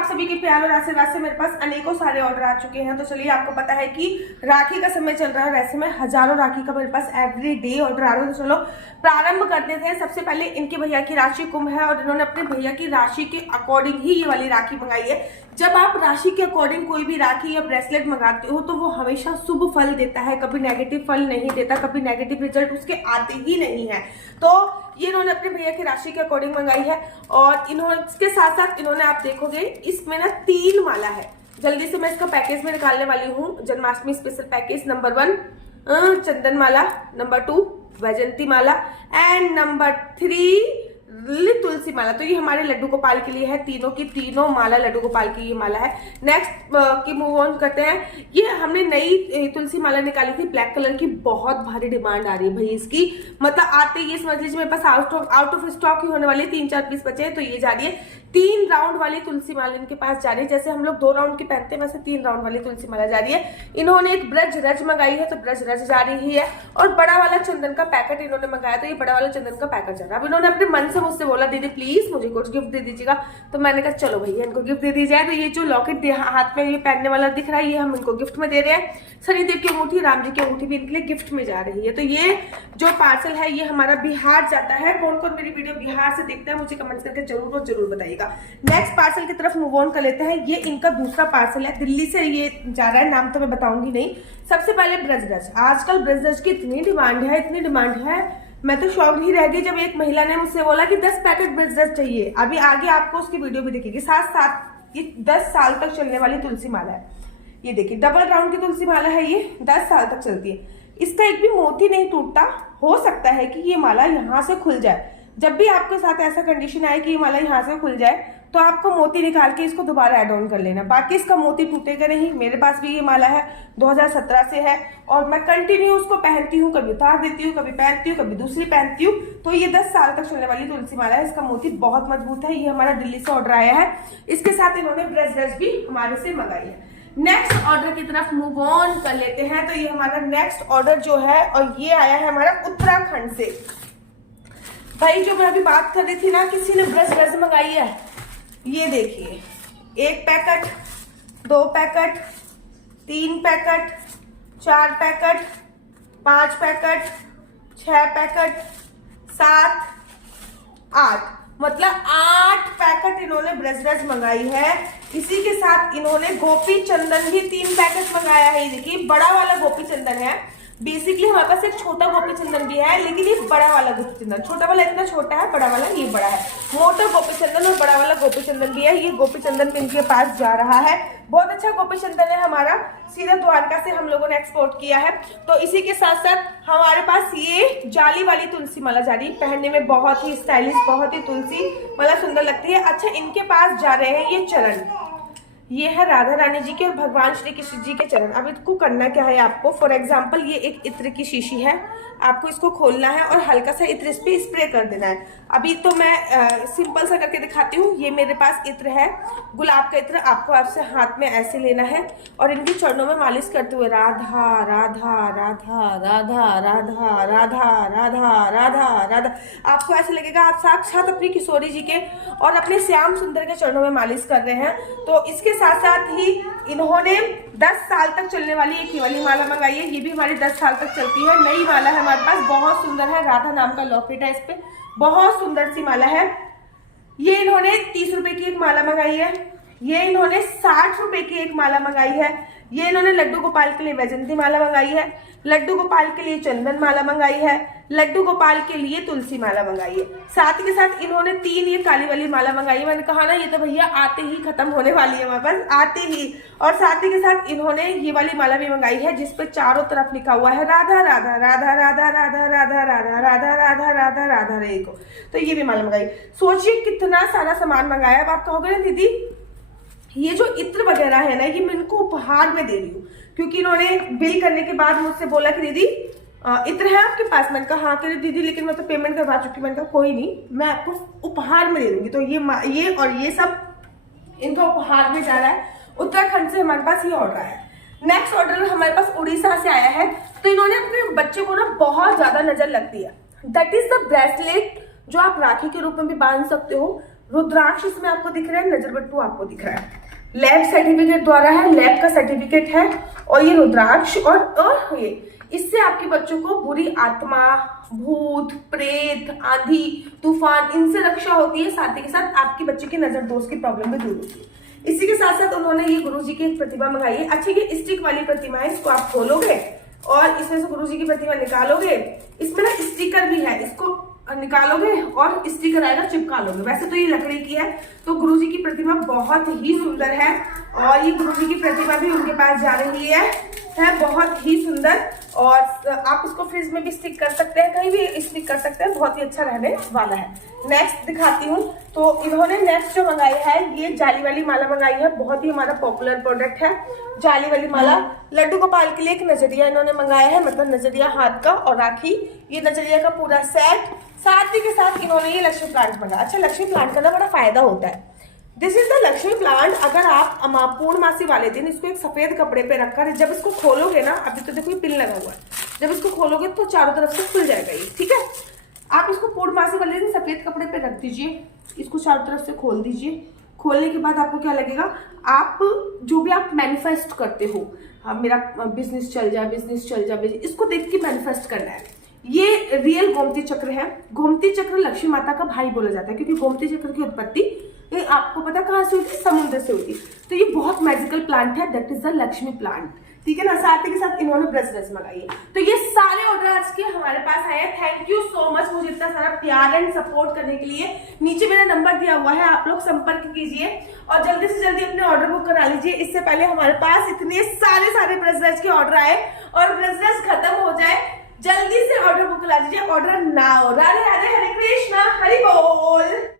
आप सभी के प्यार और आशीर्वाद से मेरे पास अनेकों सारे ऑर्डर आ चुके हैं। तो चलिए, आपको पता है कि राखी का समय चल रहा है, वैसे में हजारों राखी का मेरे पास एवरी डे ऑर्डर आ रहा है। तो चलो प्रारंभ करते थे। सबसे पहले इनके भैया की राशि कुंभ है और इन्होंने अपने भैया की राशि के अकॉर्डिंग ही ये वाली राखी मंगाई है। जब आप राशि के अकॉर्डिंग कोई भी राखी या ब्रेसलेट मंगाते हो तो वो हमेशा शुभ फल देता है, कभी नेगेटिव फल नहीं देता, कभी नेगेटिव रिजल्ट उसके आते ही नहीं है। तो ये इन्होंने अपने भैया की राशि के अकॉर्डिंग मंगाई है और इन्होंने इसके साथ साथ इन्होंने, आप देखोगे इसमें ना 3 माला है। जल्दी से मैं इसका पैकेज में निकालने वाली हूँ। जन्माष्टमी स्पेशल पैकेज नंबर 1 चंदन माला, नंबर 2 वैजंती माला एंड नंबर 3 तुलसी माला। तो ये हमारे लड्डू गोपाल के लिए है, तीनों की तीनों माला लड्डू गोपाल की ये माला है। नेक्स्ट की मूव ऑन करते हैं। ये हमने नई तुलसी माला निकाली थी ब्लैक कलर की, बहुत भारी डिमांड आ रही है भाई इसकी। मतलब आते ये समझ लीजिए मेरे पास आउट ऑफ स्टॉक ही होने वाली है, 3-4 पीस बचे हैं। तो ये जा रही है 3 राउंड वाली तुलसी माला इनके पास जा रही है। जैसे हम लोग 2 राउंड की पहनते हैं वैसे 3 राउंड वाली तुलसी माला जा रही है। इन्होंने एक ब्रज रज मंगाई है तो ब्रज रज जा रही है और बड़ा वाला चंदन का पैकेट इन्होंने मंगाया तो ये बड़ा वाला चंदन का पैकेट जा रहा है। अब इन्होंने अपने मन से मुझसे बोला दीदी प्लीज मुझे कुछ गिफ्ट दे दीजिएगा, तो मैंने कहा चलो भैया इनको गिफ्ट दे दी जाए। तो ये जो लॉकेट हाथ में ये पहनने वाला दिख रहा है ये हम इनको गिफ्ट में दे रहे हैं। शनिदेव की अंगूठी, राम जी की अंगूठी भी इनके लिए गिफ्ट में जा रही है। तो ये जो पार्सल है ये हमारा बिहार जाता है। कौन कौन मेरी वीडियो बिहार से देखता है मुझे कमेंट करके जरूर और जरूर बताइएगा। नेक्स्ट पार्सल की तरफ मूव ऑन कर लेते हैं। ये इनका दूसरा पार्सल है, दिल्ली से ये जा रहा है, नाम तो मैं बताऊंगी नहीं। सबसे पहले ब्रजरज। आजकल ब्रजरज की इतनी डिमांड है, इतनी डिमांड है, मैं तो शॉक ही रह गई जब एक महिला ने मुझसे बोला कि 10 पैकेट ब्रजरज चाहिए। अभी आगे आपको उसकी वीडियो भी दिखेगी। साथ साथ ये 10 साल तक चलने वाली तुलसी माला है। ये देखिए डबल राउंड की तुलसी माला है, ये 10 साल तक चलती है। इसका एक भी मोती नहीं टूटता। हो सकता है कि ये माला यहाँ से खुल जाए। जब भी आपके साथ ऐसा कंडीशन आए कि ये माला यहाँ से खुल जाए तो आपको मोती निकाल के इसको दोबारा ऐड ऑन कर लेना, बाकी इसका मोती टूटेगा नहीं। मेरे पास भी ये माला है, 2017 से है और मैं कंटिन्यू उसको पहनती हूँ, कभी उतार देती हूँ, कभी पहनती हूँ, कभी दूसरी पहनती हूँ। तो ये 10 साल तक चलने वाली तुलसी माला है। इसका मोती बहुत मजबूत है। ये हमारा दिल्ली से ऑर्डर आया है। इसके साथ इन्होंने ब्रजरज भी हमारे से मंगाई है। नेक्स्ट ऑर्डर की तरफ मूव ऑन कर लेते हैं। तो ये हमारा नेक्स्ट ऑर्डर जो है और ये आया है हमारा उत्तराखंड से। भाई जो मैं अभी बात कर रही थी ना, किसी ने ब्रश ब्रश मंगाई है, ये देखिए 1 packet, 2 packet, 3 packet, 4 packet, 5 packet, 6 packet, 7, 8, मतलब 8 पैकेट इन्होंने ब्रजरज मंगाई है। इसी के साथ इन्होंने गोपी चंदन भी 3 पैकेट मंगाया है। ये देखिए बड़ा वाला गोपी चंदन है। बेसिकली हमारे पास एक छोटा गोपी चंदन भी है, लेकिन ये बड़ा वाला गोपी चंदन, छोटा वाला इतना छोटा है, बड़ा वाला ये बड़ा है। मोटा गोपी चंदन और बड़ा वाला गोपी चंदन भी है। ये गोपी चंदन इनके पास जा रहा है। बहुत अच्छा गोपी चंदन है हमारा, सीधा द्वारका से हम लोगों ने एक्सपोर्ट किया है। तो इसी के साथ साथ हमारे पास ये जाली वाली तुलसी माला जा रही है, पहनने में बहुत ही स्टाइलिश, बहुत ही तुलसी माला सुंदर लगती है। अच्छा, इनके पास जा रहे हैं ये चरण, ये है राधा रानी जी के और भगवान श्री कृष्ण जी के चरण। अब इसको करना क्या है आपको, फॉर एग्जाम्पल ये एक इत्र की शीशी है, आपको इसको खोलना है और हल्का सा इत्र इस पे स्प्रे कर देना है। अभी तो मैं सिंपल सा करके दिखाती हूँ। ये मेरे पास इत्र है, गुलाब का इत्र। आपको आपसे हाथ में ऐसे लेना है और इनके चरणों में मालिश करते हुए राधा राधा राधा राधा राधा राधा राधा राधा राधा, आपको ऐसे लगेगा आप साक्षात अपनी किशोरी जी के और अपने श्याम सुंदर के चरणों में मालिश कर रहे हैं। तो इसके साथ साथ ही इन्होंने 10 साल तक चलने वाली एक ही वाली माला मंगाई है। ये भी हमारी 10 साल तक चलती है। नई माला है हमारे पास, बहुत सुंदर है, राधा नाम का लॉकेट है, इस पे बहुत सुंदर सी माला है। ये इन्होंने 30 रुपए की एक माला मंगाई है। ये इन्होंने 60 रुपए की एक माला मंगाई है। ये इन्होंने लड्डू गोपाल के लिए वैजंती माला मंगाई है, लड्डू गोपाल के लिए चंदन माला मंगाई है, लड्डू गोपाल के लिए तुलसी माला मंगाई है। साथ के साथ इन्होंने 3 ये काली वाली माला मंगाई है। मैंने कहा ना ये तो भैया आते ही खत्म होने वाली है हमारे पास, आते ही। और साथ ही के साथ इन्होंने ये वाली माला भी मंगाई है जिसपे चारों तरफ लिखा हुआ है राधा राधा राधा राधा राधा राधा राधा राधा राधा राधा राधा रे को। तो ये भी माला मंगाई। सोचिए कितना सारा सामान मंगाया। अब आप कहोगे ना दीदी ये जो इत्र वगैरह है ना ये मैं इनको उपहार में दे रही हूँ, क्योंकि इन्होंने बिल करने के बाद मुझसे बोला कि दीदी इत्र है आपके पास। मैंने कहा हाँ कह दीदी लेकिन मैं तो पेमेंट करवा चुकी। मैंने कहा कोई नहीं, मैं आपको उपहार में दे दूंगी। तो ये और ये सब इनका उपहार में जा रहा है। उत्तराखंड से हमारे पास ये ऑर्डर आया है। नेक्स्ट ऑर्डर हमारे पास उड़ीसा से आया है। तो इन्होंने अपने बच्चे को ना बहुत ज्यादा नजर लगती है। दैट इज द ब्रेसलेट जो आप राखी के रूप में भी बांध सकते हो, रुद्राक्ष इसमें आपको दिख रहा है, नजर बट्टू आपको दिख रहा है, लैब सर्टिफिकेट द्वारा है, लैब का सर्टिफिकेट है। और ये रुद्राक्ष और ये इससे आपके बच्चों को बुरी आत्मा, भूत, प्रेत, आंधी, तूफान इनसे रक्षा होती है, साथ ही के साथ आपके बच्चे की नजर दोष की प्रॉब्लम भी दूर होती है। इसी के साथ साथ उन्होंने ये गुरुजी की एक प्रतिमा मंगाई है। अच्छी ये स्टिक वाली प्रतिमा है, इसको आप खोलोगे और इसमें से गुरुजी की प्रतिमा निकालोगे, इसमें ना स्टिकर भी है, इसको निकालोगे और स्टिकर आएगा, चिपका लोगे। वैसे तो ये लकड़ी की है, तो गुरुजी की प्रतिमा बहुत ही सुंदर है और ये गुरुजी की प्रतिमा भी उनके पास जा रही है बहुत ही सुंदर। और आप इसको फ्रिज में भी स्टिक कर सकते हैं, कहीं भी स्टिक कर सकते हैं, बहुत ही अच्छा रहने वाला है। नेक्स्ट दिखाती हूँ। तो इन्होंने नेक्स्ट जो मंगाई है ये जाली वाली माला मंगाई है, बहुत ही हमारा पॉपुलर प्रोडक्ट है जाली वाली माला। लड्डू गोपाल के लिए एक नजरिया इन्होंने मंगाया है, मतलब नजरिया हाथ का और राखी, ये नजरिया का पूरा सेट। साथ ही के साथ इन्होंने ये लक्ष्मी प्लांट मंगाया। अच्छा, लक्ष्मी प्लांट का ना बड़ा फायदा होता है। This is the Lakshmi plant. अगर आप पूर्णमासी वाले दिन इसको एक सफेद कपड़े पे रखकर जब इसको खोलोगे ना, अभी तो देखो ये पिन लगा हुआ है, जब इसको खोलोगे तो चारों तरफ से खुल जाएगा ये, ठीक है। आप इसको पूर्णमासी वाले दिन सफेद कपड़े पे रख दीजिए, इसको चारों तरफ से खोल दीजिए। खोलने के बाद आपको क्या लगेगा, आप जो भी आप मैनिफेस्ट करते हो, हाँ मेरा बिजनेस चल जाए, बिजनेस चल जाए, इसको देख के मैनिफेस्ट करना है। ये रियल गोमती चक्र है। गोमती चक्र लक्ष्मी माता का भाई बोला जाता है, क्योंकि गोमती चक्र की उत्पत्ति आपको पता कहाँ से हुई थी, समुद्र से हुई थी। तो ये बहुत मैजिकल प्लांट है, that is the Lakshmi plant, ठीक है ना। साथ ही के साथ इन्होंने ब्रेसलेट्स मंगाई है। तो ये सारे ऑर्डर आज के हमारे पास आए हैं। थैंक यू सो मच मुझे इतना सारा प्यार एंड सपोर्ट करने के लिए। नीचे मेरा नंबर दिया हुआ है, आप लोग संपर्क कीजिए और जल्दी से जल्दी अपने ऑर्डर बुक करा लीजिए। इससे पहले हमारे पास इतने सारे ब्रेसलेट्स के ऑर्डर आए और ब्रेसलेट्स खत्म हो जाए, जल्दी से ऑर्डर बुक करा लीजिए। Order now. राधे राधे, हरे कृष्णा, हरि बोल।